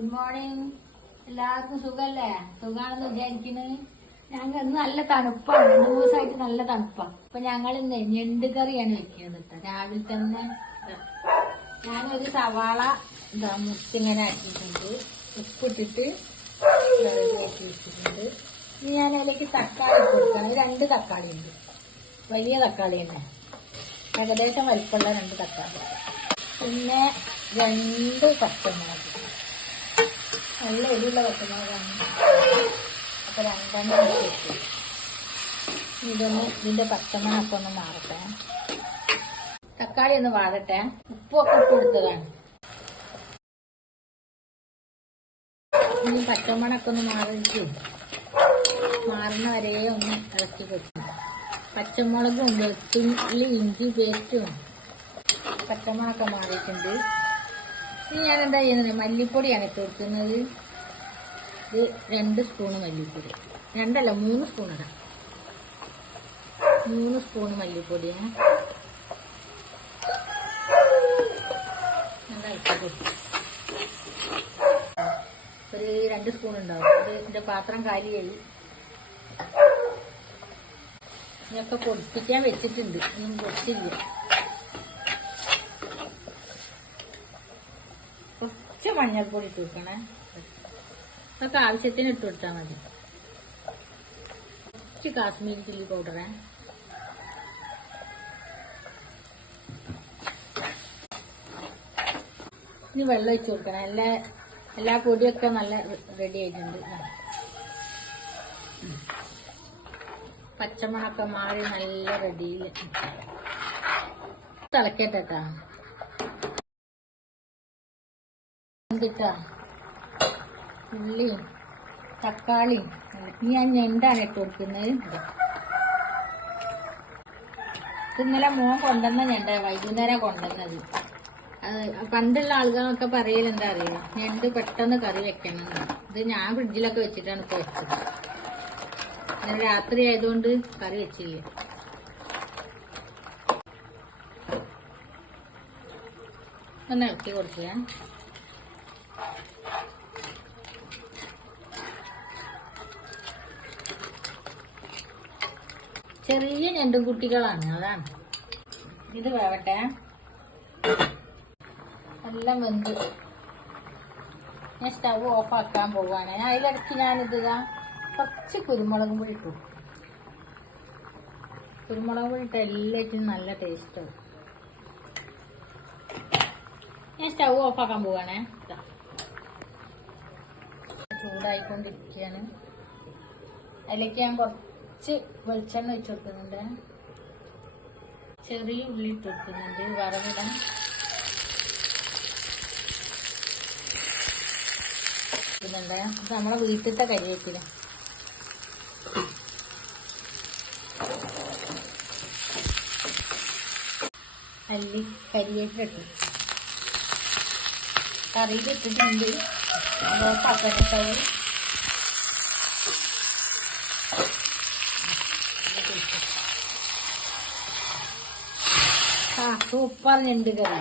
Good morning എല്ലാവർക്കും സുഖല്ലേ? സുഖാണെന്ന് വിചാരിക്കുന്നത് ഞങ്ങൾ ഇന്ന് നല്ല തണുപ്പാണ്. രണ്ട് ദിവസമായിട്ട് നല്ല തണുപ്പാണ് അപ്പൊ ഞങ്ങൾ ഇന്ന് ഞണ്ട് കറിയാണ് വെക്കുന്നത് കേട്ടോ രാവിലെ തന്നെ. ഞാനൊരു സവാള എന്താ മുത്തിങ്ങനെ ആക്കിയിട്ടുണ്ട്. ഉപ്പിട്ടിട്ട് ഇനി ഞാൻ അതിലേക്ക് തക്കാളി ഇട്ട് കൊടുക്കണം രണ്ട് തക്കാളി ഉണ്ട്. വലിയ തക്കാളി തന്നെ. ഏകദേശം വലിപ്പമുള്ള രണ്ട് തക്കാളി. പിന്നെ രണ്ട് പച്ചമുളക്. നല്ല എരിയുള്ള പച്ചമുളകാണ്. അപ്പൊ രണ്ടെണ്ണം ഇതൊന്ന് ഇതിന്റെ പച്ചമണൊക്കെ ഒന്ന് മാറട്ടെ. തക്കാളി ഒന്ന് വാടട്ടെ. ഉപ്പൊക്കെ ഇട്ട് കൊടുത്തതാണ്. ഇനി പച്ചമണൊക്കെ ഒന്ന് മാറിച്ചു മാറുന്ന വരെ ഒന്ന് ഇളക്കി കൊടുക്കും പച്ചമുളകും വെളുത്തുള്ളി ഇഞ്ചി പേസ്റ്റും പച്ചമുളകൊക്കെ മാറിയിട്ടുണ്ട്. ഇനി ഞാൻ എന്താ ചെയ്യുന്നത്? മല്ലിപ്പൊടിയാണ് ഇട്ട് കൊടുക്കുന്നത്. ഇത് രണ്ട് സ്പൂണ് മല്ലിപ്പൊടി. രണ്ടല്ല മൂന്ന് സ്പൂൺ ഇടാം. മൂന്ന് സ്പൂൺ മല്ലിപ്പൊടിയാണ്. ഒരു രണ്ട് സ്പൂൺ ഉണ്ടാവും. ഇത് ഇതിന്റെ പാത്രം കാലിയായി. ഇതൊക്കെ പൊടിപ്പിക്കാൻ വെച്ചിട്ടുണ്ട്. ഒന്നും പൊടിച്ചില്ല. കുറച്ച് മഞ്ഞൾപ്പൊടി ഇട്ട് കൊടുക്കണേ. അതൊക്കെ ആവശ്യത്തിന് ഇട്ട് കൊടുത്താൽ മതി. കുറച്ച് കാശ്മീരി ചില്ലി പൗഡറേ. ഇനി വെള്ളം ഒഴിച്ച് കൊടുക്കണം. എല്ലാ എല്ലാ പൊടിയൊക്കെ നല്ല റെഡി ആയിട്ടുണ്ട്. പച്ചമുളകൊക്കെ മാറി നല്ല റെഡിയിൽ തിളക്കട്ടെട്ടാ എന്തിട്ടാ ഉള്ളിയും തക്കാളിയും ഞാൻ ഞണ്ടാണ് ഇട്ട് കൊടുക്കുന്നത്. ഇന്നലെ മോൻ കൊണ്ടുവന്ന ഞണ്ട വൈകുന്നേരം കൊണ്ടുവന്നത്. പണ്ടുള്ള ആളുകളൊക്കെ പറയൽ എന്താ അറിയുക ഞണ്ട് പെട്ടെന്ന് കറി വെക്കണം ഇത് ഞാൻ ഫ്രിഡ്ജിലൊക്കെ വെച്ചിട്ടാണ് ഇപ്പൊ വെച്ചത്. ഇന്നലെ രാത്രി ആയതുകൊണ്ട് കറി വെച്ചില്ല? ഒന്ന് ഇളക്കി കൊടുക്കുക ചെറിയ ഞണ്ടും കുട്ടികളാണ് അതാണ്. ഇത് വേവട്ടെ. എല്ലാം വെന്ത്. ഞാൻ സ്റ്റവ് ഓഫ് ആക്കാൻ പോവാണ്. ഞാൻ അതിലിടയ്ക്ക് ഞാനിത് കുറച്ച് കുരുമുളകും പൊടി ഇട്ടു. കുരുമുളക് പൊടി ഇട്ട എല്ലാറ്റിനും നല്ല ടേസ്റ്റ് ഞാൻ സ്റ്റവ് ഓഫ് ആക്കാൻ പോവാണേ. ചൂടായിക്കൊണ്ടിരിക്കുകയാണ്. അതിലേക്ക് ഞാൻ കുറച്ച് വെളിച്ചെണ്ണ വെച്ച് കൊടുക്കുന്നുണ്ട്. ചെറിയ ഉള്ളി ഇട്ട് കൊടുക്കുന്നുണ്ട്. വറവിടാൻ. ഇതുണ്ട് ഇത് നമ്മളെ വീട്ടിലത്തെ കരിവേപ്പില. അല്ലി കരിവേപ്പില ഇട്ടു. കറിയിൽ ഇട്ടിട്ടുണ്ട്. ആ സൂപ്പർ ഞണ്ട് കറി